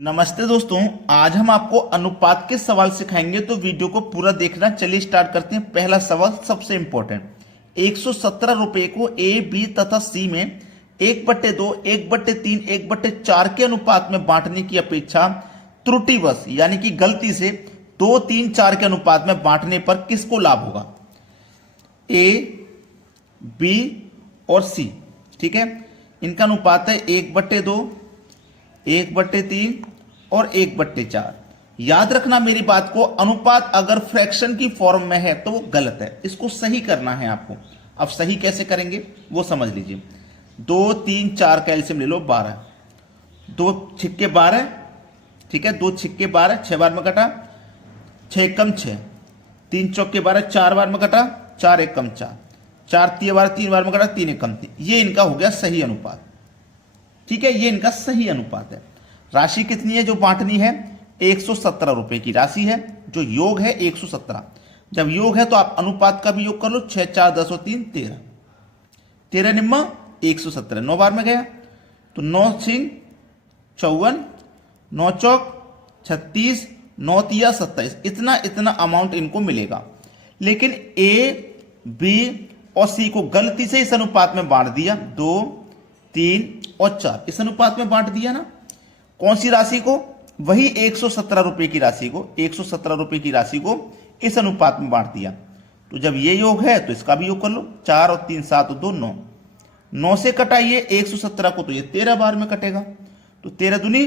नमस्ते दोस्तों, आज हम आपको अनुपात के सवाल सिखाएंगे, तो वीडियो को पूरा देखना। चलिए स्टार्ट करते हैं। पहला सवाल सबसे इंपॉर्टेंट। 117 रुपए को ए, बी तथा सी में 1/2, 1/3, 1/4 के अनुपात में बांटने की अपेक्षा त्रुटिवश यानी कि गलती से 2, 3, 4 के अनुपात में बांटने पर किसको लाभ होगा? ए, बी और सी। ठीक है, इनका अनुपात है 1/2, 1/3 और 1/4। याद रखना मेरी बात को, अनुपात अगर फ्रैक्शन की फॉर्म में है तो वो गलत है, इसको सही करना है आपको। अब सही कैसे करेंगे वो समझ लीजिए। 2, 3, 4 का एलसीएम ले लो 12, 2 छिक्के 12। ठीक है, 2 छिक्के 12, 6 बार में कटा, 6 कम 6, 3 चौके 12, 4 बार में कटा, 4 1 कम 4, 4 3 बार में कटा, 3 1 कम 3। ये इनका हो गया सही अनुपात। ठीक है, ये इनका सही अनुपात है। राशि कितनी है जो बांटनी है? 117 रुपए की राशि है, जो योग है 117। जब योग है तो आप अनुपात का भी योग कर लो। 6 4 10 और 3 13, 13 निम्मा 117, 9 बार में गया तो 9 6 54, 9 चौक 36, 9 तिया 27। इतना अमाउंट इनको मिलेगा। लेकिन ए, बी और सी को गलती से इस अनुपात में बांट दिया। 2, 3 और 4 इस अनुपात में बांट दिया ना। कौन सी राशि को? वही 117 रुपए की राशि को, 117 रुपए की राशि को इस अनुपात में बांट दिया। तो जब ये योग है तो इसका भी योग कर लो। 4 और 3 7 और 2 9, 9 से कटाइए 117 को तो ये 13 बार में कटेगा। तो 13 दूनी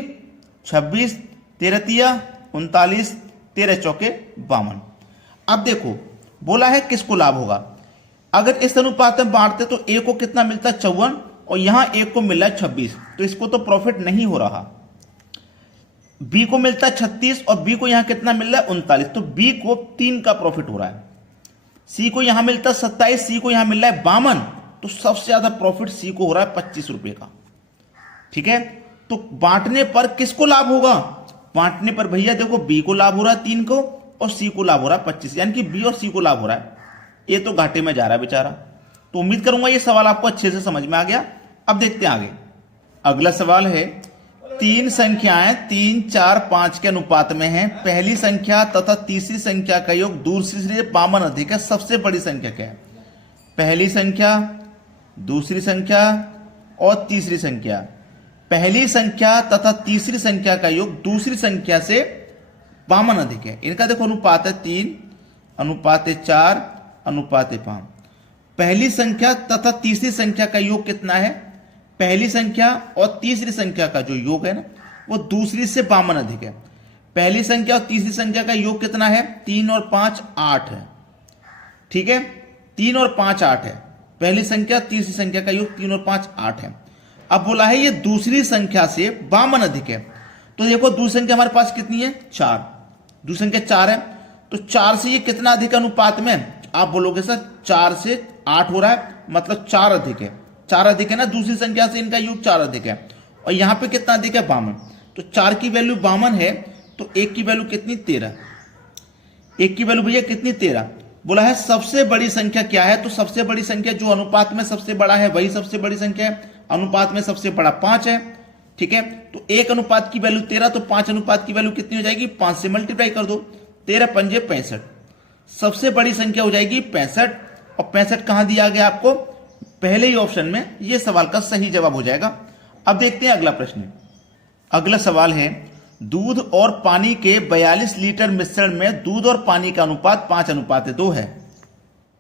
26, 13 तिया 39, 13 चौके 52। अब देखो बोला है किसको लाभ होगा। अगर इस अनुपात में बांटते तो ए को कितना मिलता है? 54, और यहां एक को मिला है 26, तो इसको तो प्रॉफिट नहीं हो रहा। बी को मिलता है 36 और बी को यहां कितना मिल रहा है? 39, तो बी को 3 का प्रॉफिट हो रहा है। सी को यहां मिलता है 27, सी को यहां मिल रहा है 52, तो सबसे ज्यादा प्रॉफिट सी को हो रहा है 25 रुपए का। ठीक है, तो बांटने पर किसको लाभ होगा? बांटने पर भैया देखो, बी को लाभ हो रहा है 3 को, और सी को लाभ हो रहा है 25, यानी कि बी और सी को लाभ हो रहा है। ये तो घाटे में जा रहा है बेचारा। तो उम्मीद करूंगा ये सवाल आपको अच्छे से समझ में आ गया। अब देखते हैं आगे। अगला सवाल है, 3 संख्याएं 3, 4, 5 के अनुपात में हैं। पहली संख्या तथा तीसरी संख्या का योग दूसरी से 52 अधिक है। सबसे बड़ी संख्या क्या है? पहली संख्या, दूसरी संख्या और तीसरी संख्या। पहली संख्या तथा तीसरी संख्या का योग दूसरी संख्या से 52 अधिक है। इनका देखो अनुपात है 3, अनुपात है 4, अनुपात है 5। पहली संख्या तथा तीसरी संख्या का योग कितना है? पहली संख्या और तीसरी संख्या का जो योग है ना, वो दूसरी से 52 अधिक है। पहली संख्या और तीसरी संख्या का योग कितना है? 3 और 5 8 है। ठीक है, 3 और 5 8 है। पहली संख्या तीसरी संख्या का योग 3 और 5 8 है। अब बोला है ये दूसरी संख्या से 52 अधिक है। तो देखो दूसरी संख्या हमारे पास कितनी है? 4। दूसरी संख्या 4 है, तो 4 से ये कितना अधिक अनुपात में? आप बोलोगे सर 4 से 8 हो रहा है, मतलब 4 अधिक है। 4 अधिक है ना, दूसरी संख्या से इनका योग 4 अधिक है। और यहां पे कितना अधिक है? 52। तो 4 की वैल्यू 52 है, तो 1 की वैल्यू कितनी? 13। 1 की वैल्यू भैया कितनी? 13। बोला है सबसे बड़ी संख्या क्या है? तो सबसे बड़ी संख्या जो अनुपात में सबसे बड़ा है वही सबसे बड़ी संख्या है। अनुपात में सबसे बड़ा 5 है। ठीक है, तो 1 अनुपात की वैल्यू 13, तो 5 अनुपात की वैल्यू कितनी हो जाएगी? 5 से मल्टीप्लाई कर दो। 13 पंजे 65। सबसे बड़ी संख्या हो जाएगी 65, और 65 कहां दिया गया आपको? पहले ही ऑप्शन में। यह सवाल का सही जवाब हो जाएगा। अब देखते हैं अगला प्रश्न। अगला सवाल है, दूध और पानी के 42 लीटर मिश्रण में दूध और पानी का अनुपात 5:2 है।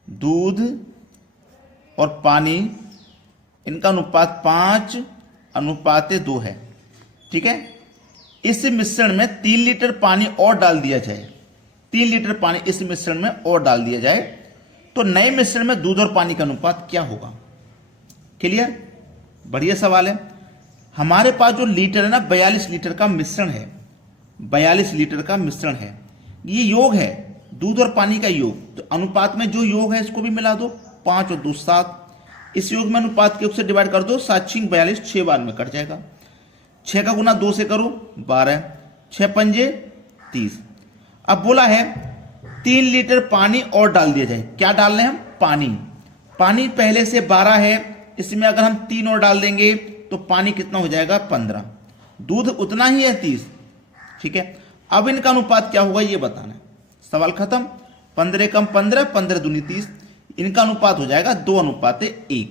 दूध और पानी, इनका अनुपात 5:2 है। ठीक है, इस मिश्रण में 3 लीटर पानी और डाल दिया जाए। 3 लीटर पानी इस मिश्रण में और डाल दिया जाए तो नए मिश्रण में दूध और पानी का अनुपात क्या होगा? क्लियर? बढ़िया सवाल है। हमारे पास जो लीटर है ना, 42 लीटर का मिश्रण है। 42 लीटर का मिश्रण है। ये योग है, दूध और पानी का योग। तो अनुपात में जो योग है इसको भी मिला दो। 5 और 2 7। इस योग में अनुपात के योग से डिवाइड कर दो। 7 6 42, 6 बार में कट जाएगा। 6 का गुना 2 से करो 12, 6 पंजे 30। अब बोला है 3 लीटर पानी और डाल दिया जाए। क्या डाल रहे हैं हम? पानी। पानी पहले से 12 है, इसमें अगर हम 3 और डाल देंगे तो पानी कितना हो जाएगा? 15। दूध उतना ही है 30, ठीक है, अब इनका अनुपात क्या होगा ये बताना है। सवाल खत्म। 15 कम 15, 15 दूनी 30, इनका अनुपात हो जाएगा 2:1,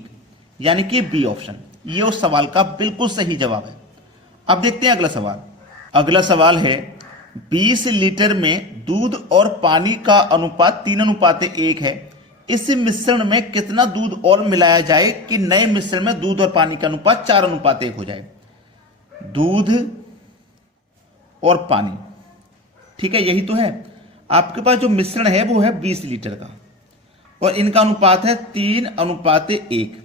यानी कि बी ऑप्शन ये उस सवाल का बिल्कुल सही जवाब है। अब देखते हैं अगला सवाल। अगला सवाल है 20 लीटर में दूध और पानी का अनुपात 3:1 है। इस मिश्रण में कितना दूध और मिलाया जाए कि नए मिश्रण में दूध और पानी का अनुपात 4:1 हो जाए। दूध और पानी, ठीक है, यही तो है। आपके पास जो मिश्रण है वो है 20 लीटर का और इनका अनुपात है 3:1।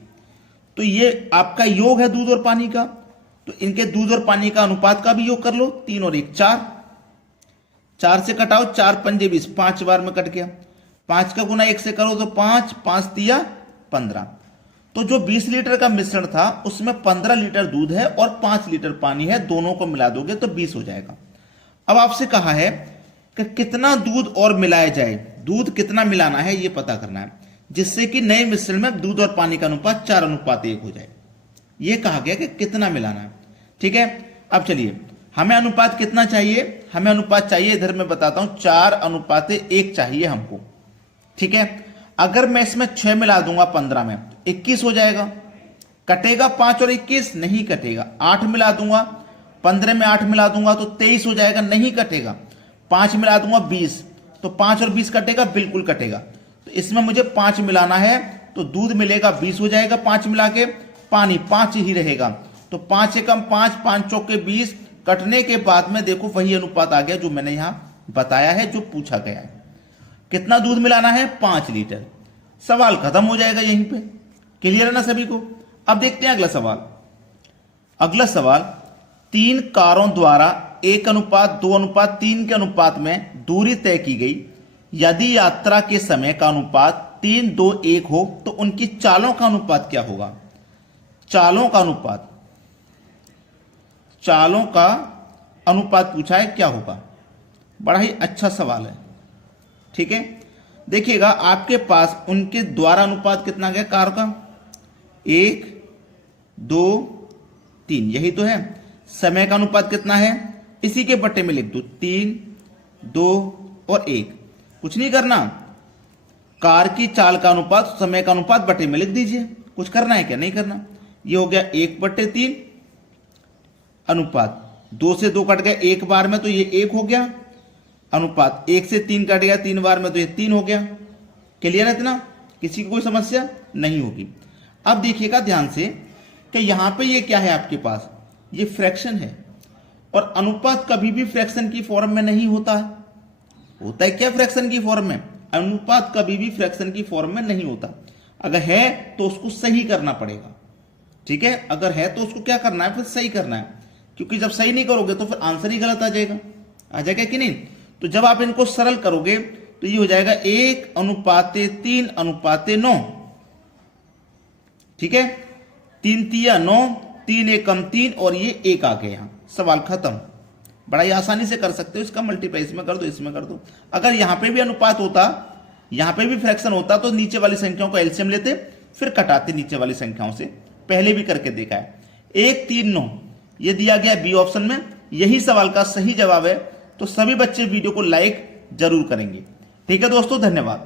तो ये आपका योग है दूध और पानी का, तो इनके दूध और पानी का अनुपात का भी योग कर लो। 3 और 1 4, 4 से कटाओ, 4 पंजे 20, 5 बार में कट गया। 5 का गुना 1 से करो तो 5, 5 तिया 15। तो जो 20 लीटर का मिश्रण था उसमें 15 लीटर दूध है और 5 लीटर पानी है, दोनों को मिला दोगे तो 20 हो जाएगा। अब आपसे कहा है कि कितना दूध और मिलाया जाए, दूध कितना मिलाना है ये पता करना है, जिससे कि नए मिश्रण में दूध और पानी का अनुपात 4:1 हो जाए। ये कहा गया कि कितना मिलाना है, ठीक है। अब चलिए, हमें अनुपात कितना चाहिए, हमें अनुपात चाहिए, इधर मैं बताता हूं 4:1 चाहिए हमको, ठीक है। अगर मैं इसमें 6 मिला दूंगा 15 में 21 हो जाएगा। कटेगा 5 और 21? नहीं कटेगा। 8 मिला दूंगा 15 में 8 मिला दूंगा तो 23 हो जाएगा, नहीं कटेगा। 5 मिला दूंगा 20, तो 5 और 20 कटेगा, बिल्कुल कटेगा। तो इसमें मुझे 5 मिलाना है तो दूध मिलेगा 20 हो जाएगा 5 मिला के, पानी 5 ही रहेगा। तो 5 से कम 5, 5 चौके 20, कटने के बाद में देखो वही अनुपात आ गया जो मैंने यहां बताया है, जो पूछा गया है। कितना दूध मिलाना है? 5 लीटर। सवाल खत्म हो जाएगा यहीं पे। क्लियर है ना सभी को? अब देखते हैं अगला सवाल। अगला सवाल, 3 कारों द्वारा 1:2:3 के अनुपात में दूरी तय की गई। यदि यात्रा के समय का अनुपात 3:2:1 हो तो उनकी चालों का अनुपात क्या होगा? चालों का अनुपात, चालों का अनुपात पूछा है, क्या होगा? बड़ा ही अच्छा सवाल है, ठीक है। देखिएगा आपके पास उनके द्वारा अनुपात कितना गया कार का? 1, 2, 3, यही तो है। समय का अनुपात कितना है? इसी के बट्टे में लिख दो, 3, 2 और 1। कुछ नहीं करना, कार की चाल का अनुपात समय का अनुपात बट्टे में लिख दीजिए। कुछ करना है क्या? नहीं करना। ये हो गया 1/3 अनुपात 2 से 2 कट गया 1 बार में तो ये 1 हो गया। अनुपात 1 से 3 कट गया 3 बार में तो ये 3 हो गया। क्लियर है इतना? किसी को कोई समस्या नहीं होगी। अब देखिएगा ध्यान से कि यहां पे ये क्या है आपके पास? ये फ्रैक्शन है और अनुपात कभी भी फ्रैक्शन की फॉर्म में नहीं होता है। होता है क्या फ्रैक्शन की फॉर्म में? अनुपात कभी भी फ्रैक्शन की फॉर्म में नहीं होता। अगर है तो उसको सही करना पड़ेगा, ठीक है। अगर है तो उसको क्या करना है? फिर सही करना है, क्योंकि जब सही नहीं करोगे तो फिर आंसर ही गलत आ जाएगा कि नहीं। तो जब आप इनको सरल करोगे तो ये हो जाएगा 1:3:9, ठीक है। 3 तिया 9, 3 एकम 3 और ये 1 आ गया। यहां सवाल खत्म। बड़ा ही आसानी से कर सकते हो, इसका मल्टीप्लाई इसमें कर दो, इसमें कर दो। अगर यहां पे भी अनुपात होता, यहां पे भी फ्रैक्शन होता तो नीचे वाली संख्याओं को एलसीएम लेते फिर कटाते नीचे वाली संख्याओं से। पहले भी करके देखा है। 1, 3, 9 ये दिया गया बी ऑप्शन में, यही सवाल का सही जवाब है। तो सभी बच्चे वीडियो को लाइक जरूर करेंगे, ठीक है दोस्तों। धन्यवाद।